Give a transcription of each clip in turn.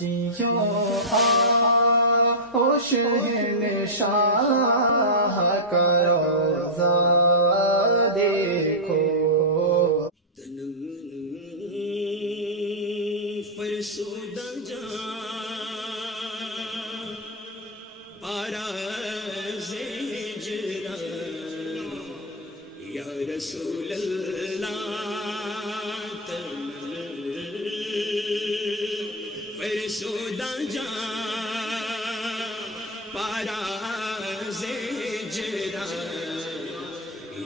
حاجیوں آؤ شہنشاہ کا روضہ دیکھو، فرسودہ جا پارا زیجرا یا رسول اللہ فرسودہ جا پارا زیجرا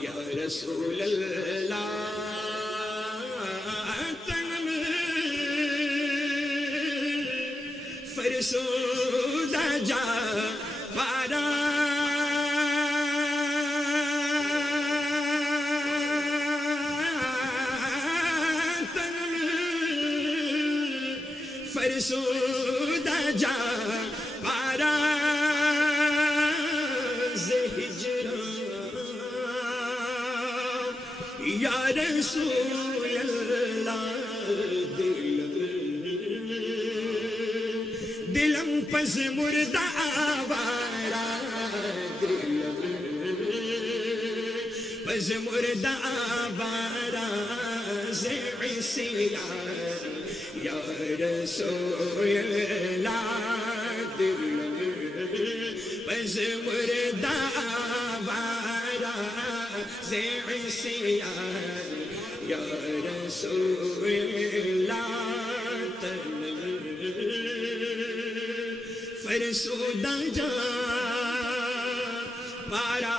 یا رسول اللہ فرسودہ جا پارا فرسودہ جا پارا زہجرا یا رسول اللہ دلم پس مردہ آوارا دلم پس مردہ آوارا زعسیہ یا رسول اللہ دلم پس مردہ آوارا زعسیہ یا رسول اللہ فرسودہ جا پارا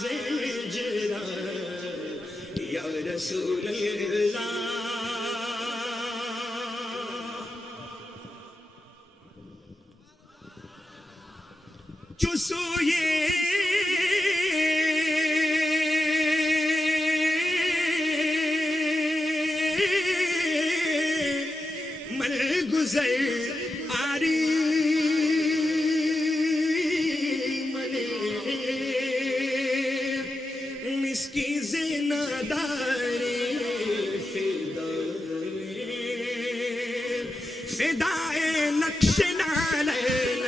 زیجرا یا رسول اللہ جو سوئے من گزر آری مسکی زنداری فدائے نقش نالین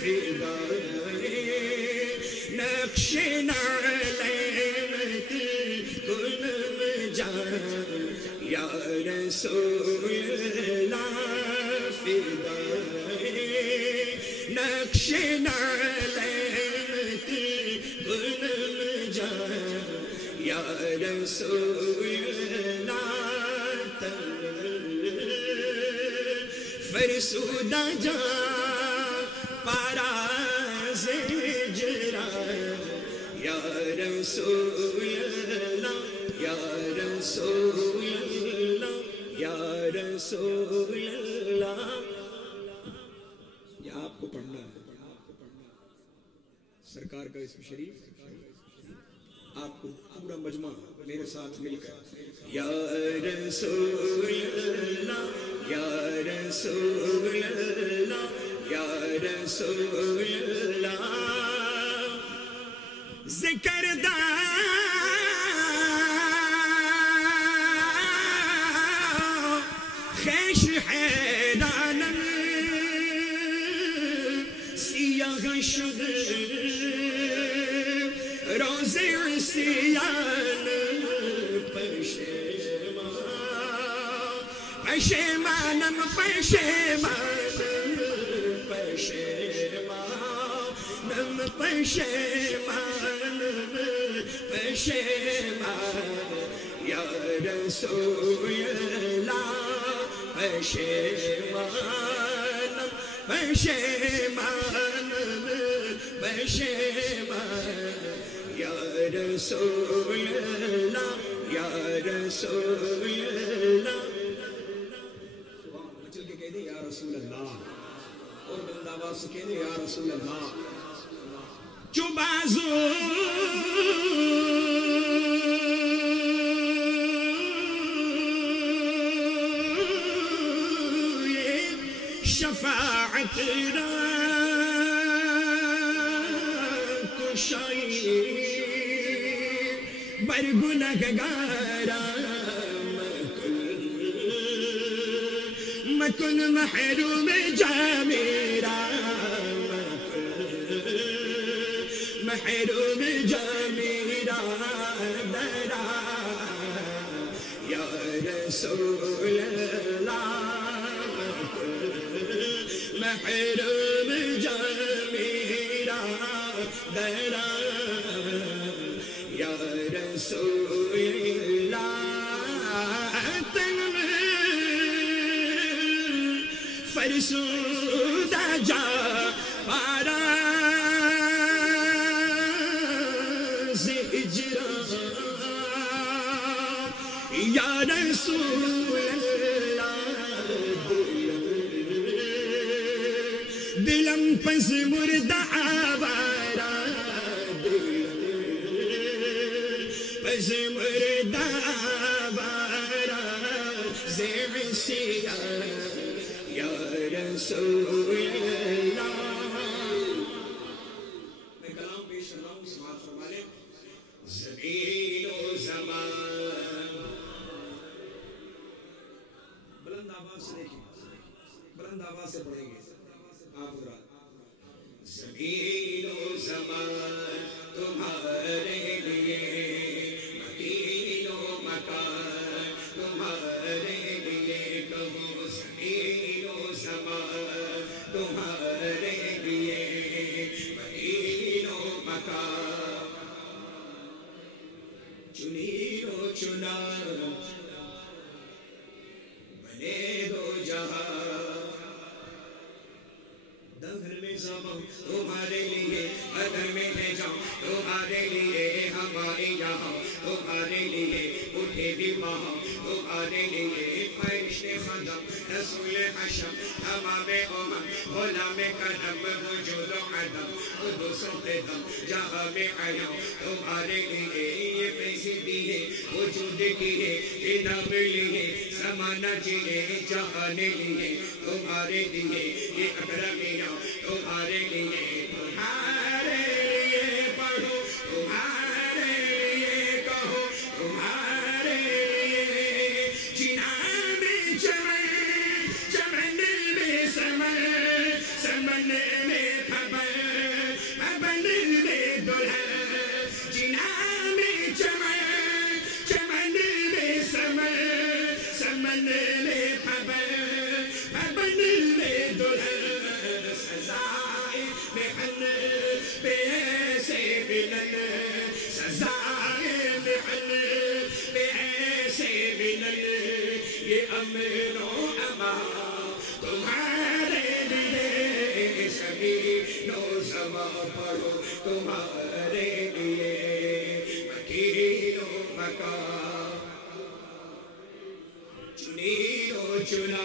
فدائے نقش نالین کنم جان یا رسول اللہ فدائے نقش نالین کنم جان یا رسول اللہ فرسودہ جا پارا زیجرا یا رسول اللہ یا رسول اللہ یا رسول اللہ یہ آپ کو پڑھنا ہے سرکار کا اسم شریف آپ کو پورا مجمع میرے ساتھ مل کر یا رسول اللہ یا رسول اللہ یا رسول اللہ ذکر دا خیش حیرانم سیاہ شد روز عصیان پشیمانم پشیمانم پشیمانم پشیمانم پشیمان یا رسول اللہ پشیمانم پشیمانم پشیمان یا رسول اللہ یا رسول اللہ مچل کے کہہ دیں یا رسول اللہ اور بلند آواز سے کہہ دیں یا رسول اللہ جو بازو شفاعت را کشائی برگنہگارا کن محروم جا میرا محروم جا میرا درا یا رسول اللہ محروم جا میرا درا یا رسول اللہ تن میں فرسودہ جا پارا یا رسول اللہ دلم پس مردہ آوارا پس مردہ آوارا زیر سیا یا رسول اللہ میں کلام پیش کر رہا ہوں سماعت فرما لیں زمین و زمان بلند آواز سے دیکھیں بلند آواز سے پڑھیں گے آپ حضرات زمین و زمان تمہارے لیے مکین و مکان تمہارے لیے کہو زمین و زمان تمہارے لیے مکین و مکان چنی و چنا بنے دو جہاں دغر میں زمان تمہارے لیے ادر میں ہے جاؤں تمہارے لیے ہمارے یہاں تمہارے لیے اٹھے بھی وہاں تمہارے لیے فرشت خدم رسول حشم تمام امم غلام کرم وجود و عدم قدس و قدم جہاں میں عیاں تمہارے لیے یہ پیسے دیئے وجود کیے جناب لیے زمانہ جیے جہاں لیے تمہارے لیے یہ اکرمیاں تمہارے لیے پڑھو تمہارے لیے کہو تمہارے لیے جناب چمن چمن میں سمن سمن میں پھبن پھبن میں دلہن جناب چمن چمن میں سمن سمن میں پھبن پھبن میں دلہن سزائے محن پیسے ملن سزائے محن پیسے ملن یہ امن و امان تمہارے لیے زمین و زمان پڑھو تمہارے لیے مکین و مکان چنی و چنا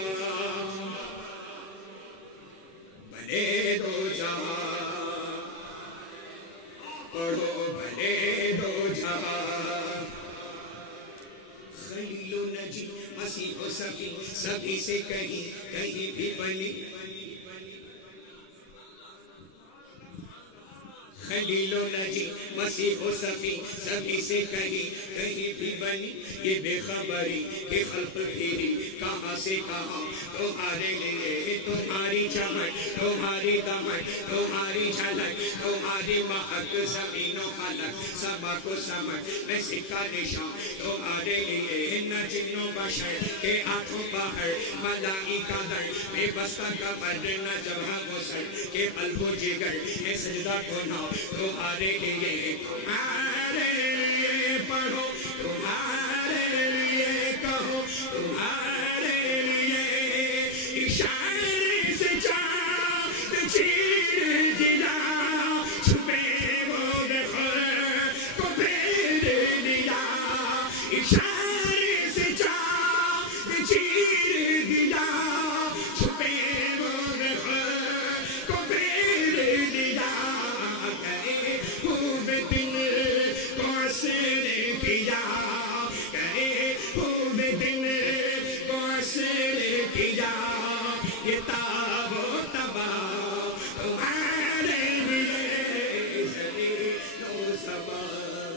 بنے دو جہاں پڑھو بنے دو جہاں خلیل و نجی مسیح و صفی سبھی سے کہیں کہیں بھی بنی خلیل و نجی مسیح و صفی سبھی سے کہیں کہیں بھی بنی یہ بے خبری کہ خلق پھیری کہاں سے کہاں تمہارے لیے تمہاری چمن تمہاری دمن تمہاری جھلک تمہاری مہک زمین و خلق سما کو سمجھ میں سکھا نشان تمہارے لیے نہ جن و بشر کے آنکھوں باہر ملائکہ در بے بستہ قبر نہ جبہ غسل کے قلب و جگر ہے سجدہ گناہ تمہارے لیے پڑھو تمہارے لیے کہو تمہارے لیے اشارے سے چاند چیر دیا چھپے وہ دخل کو پھیر دیا اشارے سے چاند چیر دیا چھپے وہ دخل کو پھیر دیا خوب دل کو اثر کیا کہے خوب دل کو اثر کیا یہ تاب و تباہ تمہارے لیے زمین و زمان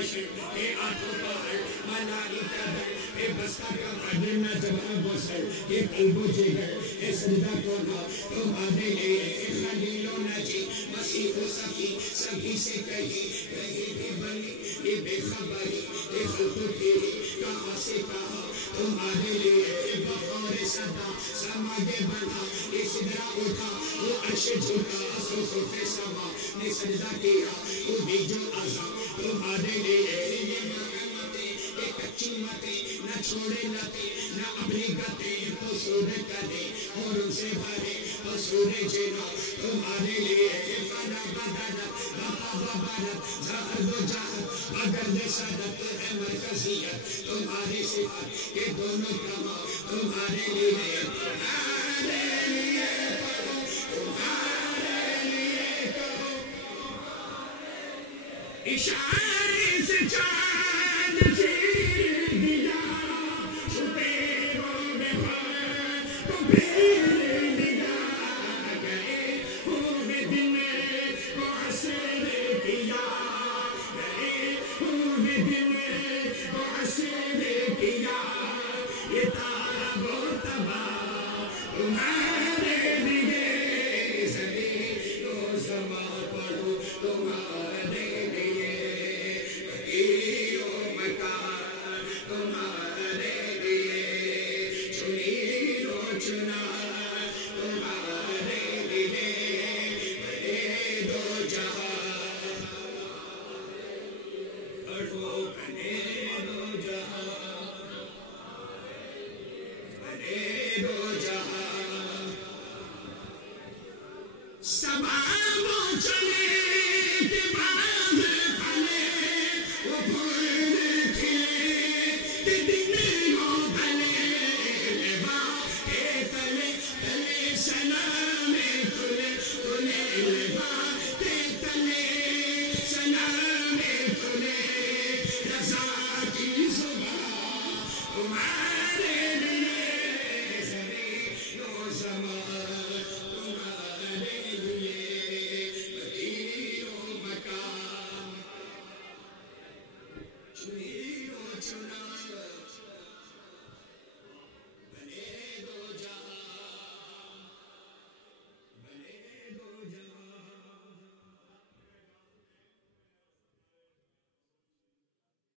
بشر کے آنکھوں پر ملائکہ در اے بستہ کا بدلنا جب بسر کے قلب و جگر اے سجدہ کرنا تمہارے لیے خلیل و نجی مسیح و سخی سبھی سے کہی بھی بنی یہ بے خبری اے خلق تیری کہاں سے کہا تمہارے لیے بخور صدا سماگے بنا یہ سدرہ اٹھا وہ عرش جھکا سخوف سما نے سجدہ کیا وہ بھی جو عظم تمہارے لیے یہ مرحمتیں یہ کچی متیں نہ چھوڑے لتے نہ اپنی گتیں قصور کرے اور ان سے بھرے قصور جنا تمہارے لیے فنا بدنا بابا بابرت زہر و جہر اگر دے صدت ہے مرکزیت تمہاری صفت یہ دونوں کما تمہارے لیے تمہارے لیے اشارے سے چاند چیر دیا چھپے رو بے خواہ تو پھر نگاہ گئے ہوئے دن کو عصر کیا گئے ہوئے دن کو عصر کیا یہ تاب و تباہ تمہارے لیے زمین و زمان پڑھو تمہارے Hey,